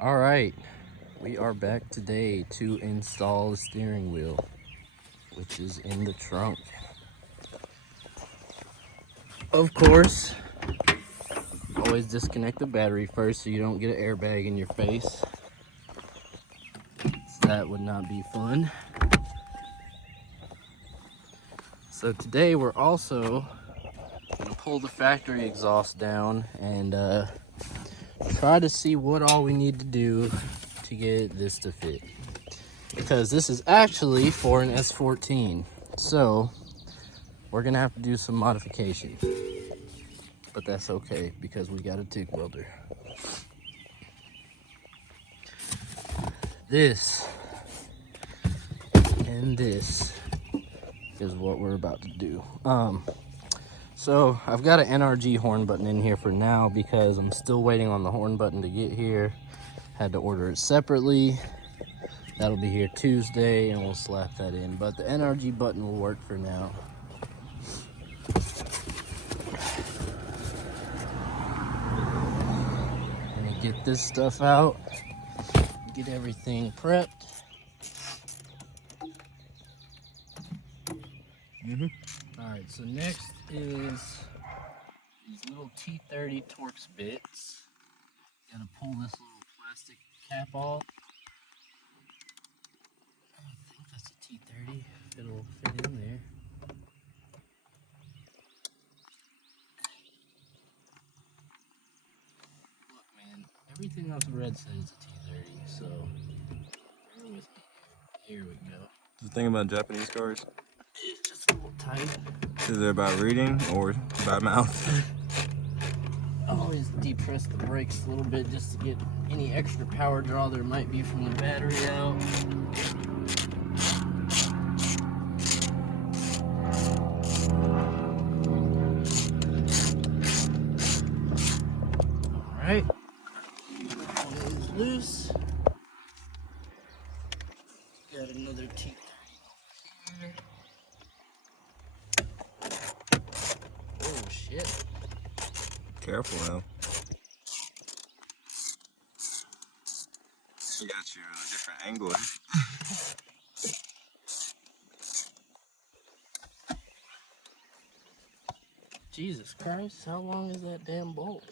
All right, we are back today to install the steering wheel, which is in the trunk. Of course, always disconnect the battery first so you don't get an airbag in your face. That would not be fun. So today we're also gonna pull the factory exhaust down and try to see what all we need to do to get this to fit, because this is actually for an S14, so we're gonna have to do some modification, but that's okay because we got a TIG welder. This and this is what we're about to do. So I've got an NRG horn button in here for now because I'm still waiting on the horn button to get here. Had to order it separately. That'll be here Tuesday and we'll slap that in, but the NRG button will work for now. Gonna get this stuff out, get everything prepped. All right, so next is these little T30 Torx bits. Gotta pull this little plastic cap off. I think that's a T30, if it'll fit in there. Look, man, everything else red said it's a T30, so bear with me. Here we go. The thing about Japanese cars, It's just a little tight. is it about reading or by mouth? Always depress the brakes a little bit just to get any extra power draw there might be from the battery out. Alright, one is loose. Got another T30 here. Oh shit. Careful now. She got you at a different angle. Jesus Christ, how long is that damn bolt?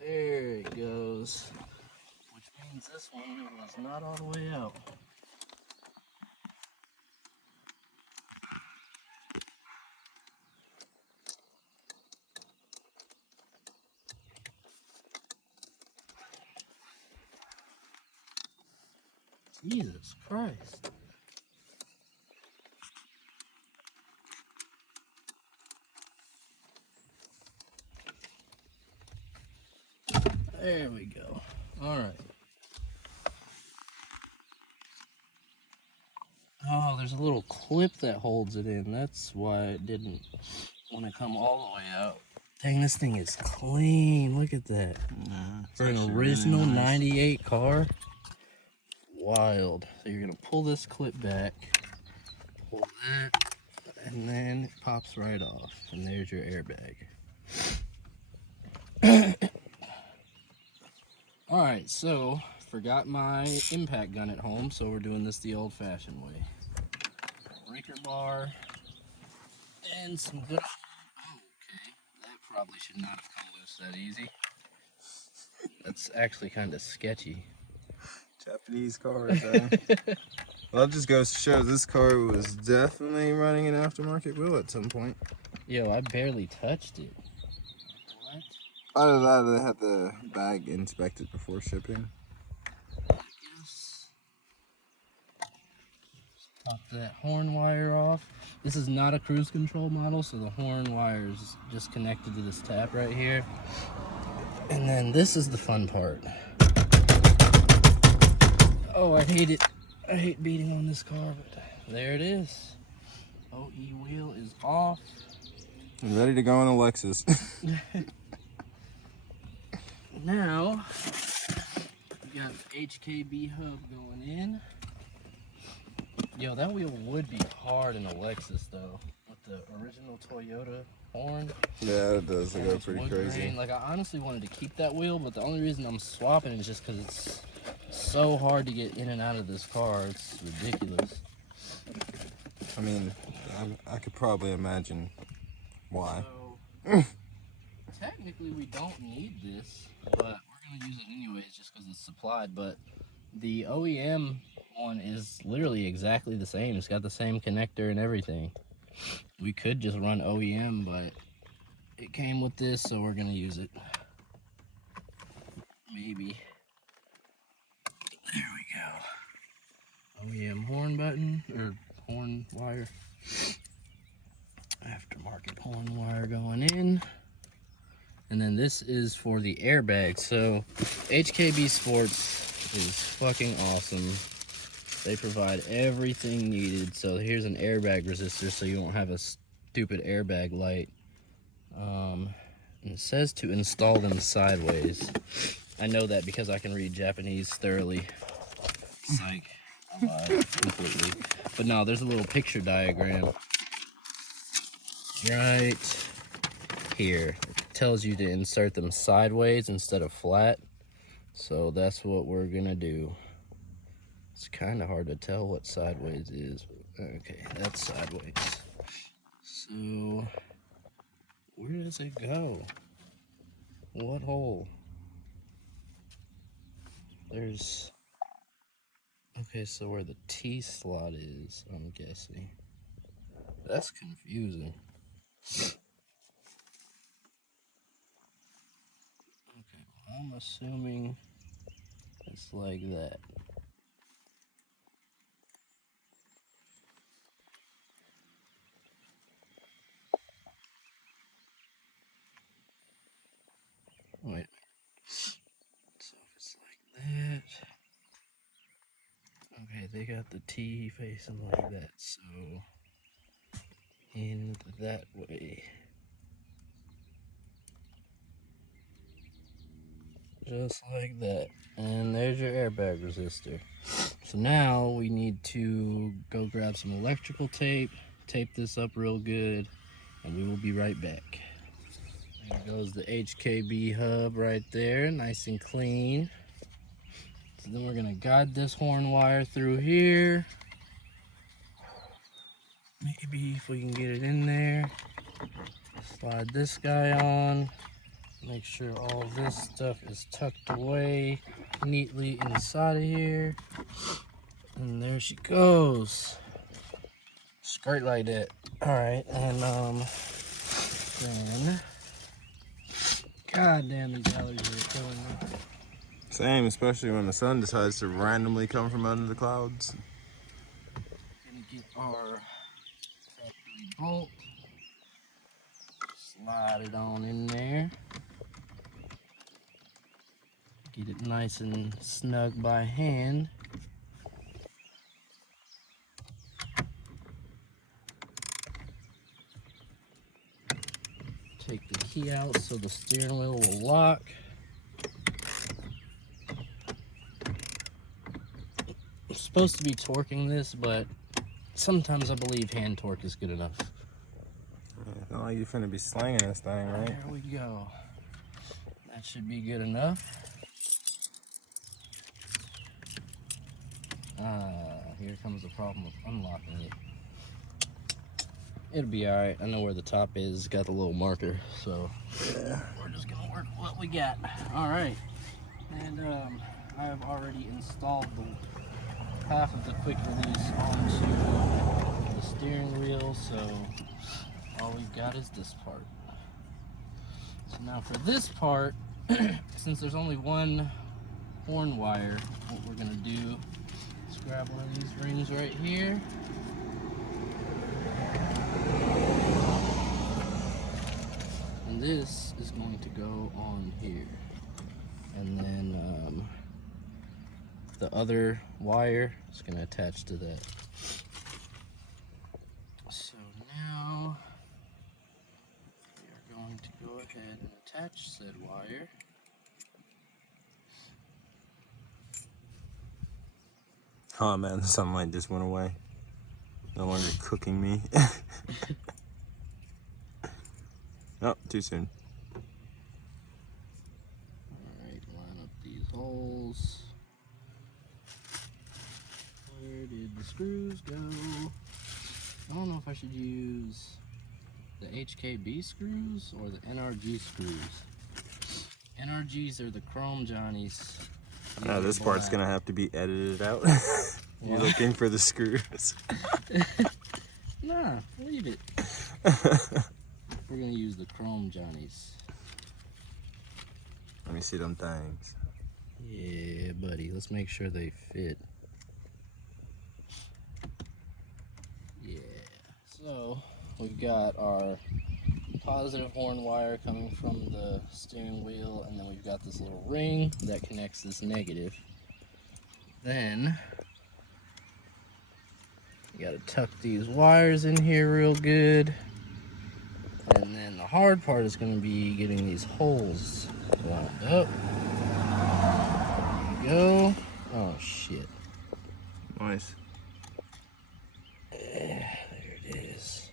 There it goes. Which means this one was not all the way out. Jesus Christ. There we go. All right. Oh, there's a little clip that holds it in. That's why it didn't want to come all the way out. Dang, this thing is clean. Look at that. For an original really nice 98 car. Wild. So you're going to pull this clip back, pull that, and then it pops right off. And there's your airbag. Alright, so forgot my impact gun at home, so we're doing this the old-fashioned way. Breaker bar and some good. Oh, okay. That probably should not have come loose that easy. That's actually kind of sketchy. Japanese cars, Well, that just goes to show this car was definitely running an aftermarket wheel at some point. Yo, I barely touched it. What? Out of that, they had the bag inspected before shipping. I guess. Just pop that horn wire off. This is not a cruise control model, so the horn wire is just connected to this tap right here. And then this is the fun part. Oh, I hate it. I hate beating on this car, but there it is. OE wheel is off. I'm ready to go on a Lexus. Now, we got HKB hub going in. Yo, that wheel would be hard in a Lexus though, with the original Toyota horn. Yeah, it does. They and go it's pretty wood crazy. grain. Like, I honestly wanted to keep that wheel, but the only reason I'm swapping is just because it's so hard to get in and out of this car. It's ridiculous. I mean, I could probably imagine why. So, technically, we don't need this, but we're going to use it anyways just because it's supplied. But the OEM one is literally exactly the same. It's got the same connector and everything. We could just run OEM, but it came with this, so we're going to use it. Maybe. There we go. OEM horn button, or horn wire. Aftermarket horn wire going in. And then this is for the airbag. So HKB Sports is fucking awesome. They provide everything needed. So here's an airbag resistor so you won't have a stupid airbag light. And it says to install them sideways. I know that because I can read Japanese thoroughly. Psych. I lied completely. But no, there's a little picture diagram right here. It tells you to insert them sideways instead of flat. So that's what we're gonna do. It's kind of hard to tell what sideways is. Okay, that's sideways. So where does it go? What hole? There's... Okay, so where the T slot is, I'm guessing. That's confusing. Okay, well, I'm assuming it's like that. Wait. So if it's like that. Okay, they got the T facing like that, so in that way. Just like that. And there's your airbag resistor. So now we need to go grab some electrical tape, tape this up real good, and we will be right back. There goes the HKB hub right there, nice and clean. So then we're gonna guide this horn wire through here. Maybe if we can get it in there. Slide this guy on. Make sure all this stuff is tucked away neatly inside of here. And there she goes. Straight like that. Alright, and then... God damn, these allergies are killing me. Same, especially when the sun decides to randomly come from under the clouds. Gonna get our factory bolt. Slide it on in there. Get it nice and snug by hand. Take the key out so the steering wheel will lock. I'm supposed to be torquing this, but sometimes I believe hand torque is good enough. It's not like you're finna be slinging this thing, right? There we go. That should be good enough. Here comes the problem with unlocking it. It'll be alright. I know where the top is. Got the little marker, so yeah. We're just gonna work with what we got. Alright. And I have already installed the half of the quick release onto the steering wheel, so all we've got is this part. So now for this part, since there's only one horn wire, what we're gonna do is grab one of these rings right here. And this is going to go on here. And then the other wire is going to attach to that. So now we are going to go ahead and attach said wire. Oh man, the sunlight just went away. No longer cooking me. Oh, too soon. Alright, line up these holes. Where did the screws go? I don't know if I should use the HKB screws or the NRG screws. NRGs are the chrome Johnnies. Now this part's gonna have to be edited out. You're looking for the screws. Nah, leave it. We're gonna use the chrome Johnnies. Let me see them things. Yeah, buddy. Let's make sure they fit. Yeah. So we've got our positive horn wire coming from the steering wheel, and then we've got this little ring that connects this negative. Then you gotta tuck these wires in here real good, and then the hard part is gonna be getting these holes lined up. There you go. Oh shit. Nice. There it is.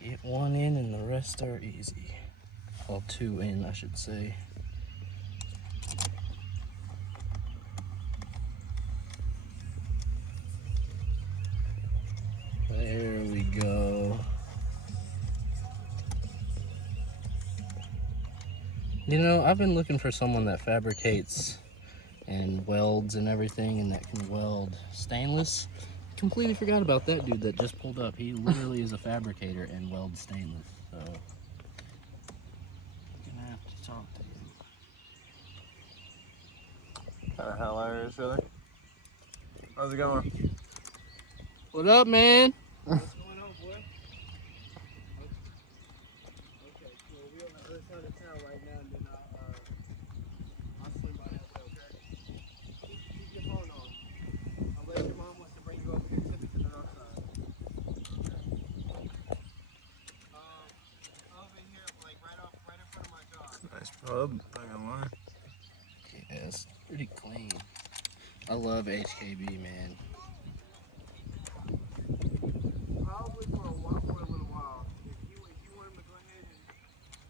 Get one in and the rest are easy. Well, two in, I should say. There we go. You know, I've been looking for someone that fabricates and welds and everything, and that can weld stainless. Completely forgot about that dude that just pulled up. He literally is a fabricator and welds stainless, so I'm gonna have to talk to him. Kind of hilarious, really. How's it going? What up, man? What's going on, boy? Okay, cool. We're on the other side of town right now, and then I'll swing by that way, okay? Keep your phone on. Unless your mom wants to bring you over here, tip it to the north side. Over here, like right in front of my job. Nice pub. Not gonna lie. Yeah, it's pretty clean. I love HKB, man. Probably for a while, for a little while. If you want him to go ahead and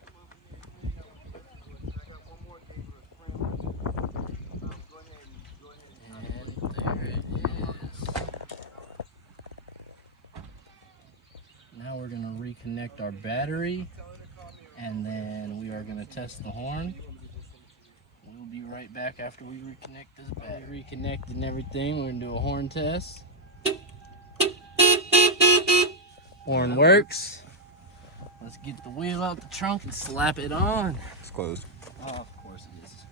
come over here and hang out with you, I got one more thing for a friend. Go ahead and And there it is. Now we're gonna reconnect our battery, and then we are gonna test the horn. We'll be right back after we reconnect this battery. Reconnected and everything. We're gonna do a horn test. Horn works. Let's get the wheel out the trunk and slap it on. It's closed. Oh, of course it is.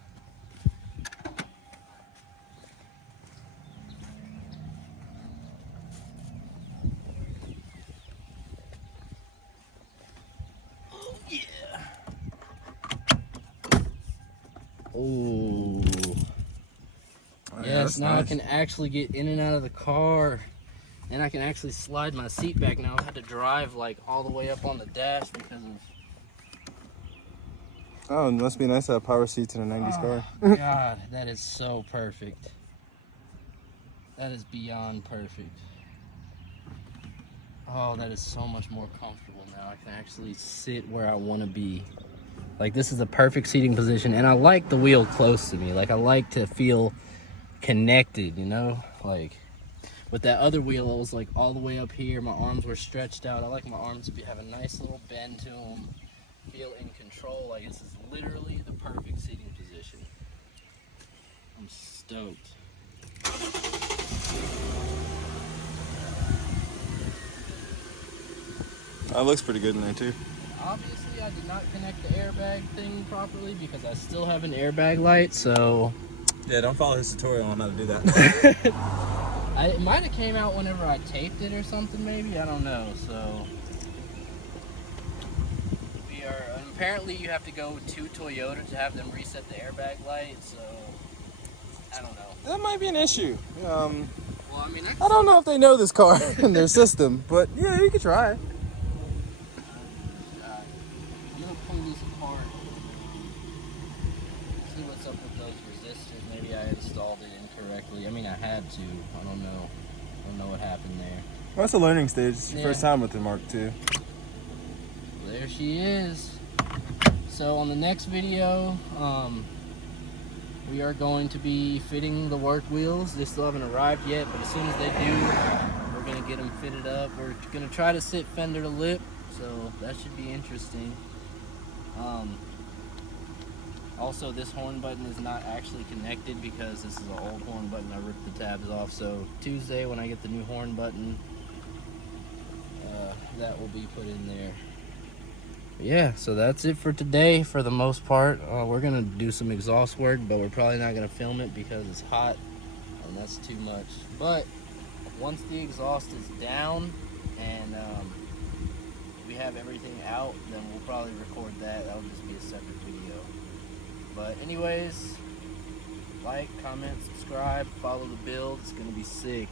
Oh, yeah. Oh. Yes, now nice. I can actually get in and out of the car. And I can actually slide my seat back now. I had to drive like all the way up on the dash because of... Oh, it must be nice to have power seats in a 90s car. God, that is so perfect. That is beyond perfect. Oh, that is so much more comfortable now. I can actually sit where I want to be. Like, this is the perfect seating position, and I like the wheel close to me. Like, I like to feel connected, you know? Like, with that other wheel, it was like all the way up here. My arms were stretched out. I like my arms to have a nice little bend to them. Feel in control. Like, this is literally the perfect seating position. I'm stoked. That looks pretty good in there too. Obviously, I did not connect the airbag thing properly because I still have an airbag light, so... Yeah, don't follow his tutorial on how to do that. It might have came out whenever I taped it or something, maybe. I don't know, so... Apparently, you have to go to Toyota to have them reset the airbag light, so... I don't know. That might be an issue. Well, I mean, I don't know if they know this car and their system, but yeah, you could try it. I'm gonna pull this apart. with those resistors. Maybe I installed it incorrectly. I mean, I had to. I don't know. I don't know what happened there. Well, it's a learning stage. It's your Yeah. first time with the Mark II. There she is. So on the next video, we are going to be fitting the work wheels. They still haven't arrived yet, but as soon as they do, we're gonna get them fitted up. We're gonna try to sit fender to lip, so that should be interesting. Also, this horn button is not actually connected because this is an old horn button. I ripped the tabs off. So Tuesday, when I get the new horn button, that will be put in there. Yeah, so that's it for today for the most part. We're gonna do some exhaust work, but we're probably not gonna film it because it's hot and that's too much. But once the exhaust is down and we have everything out, then we'll probably record that. That'll just be a separate video. But anyways, like, comment, subscribe, follow the build. It's gonna be sick.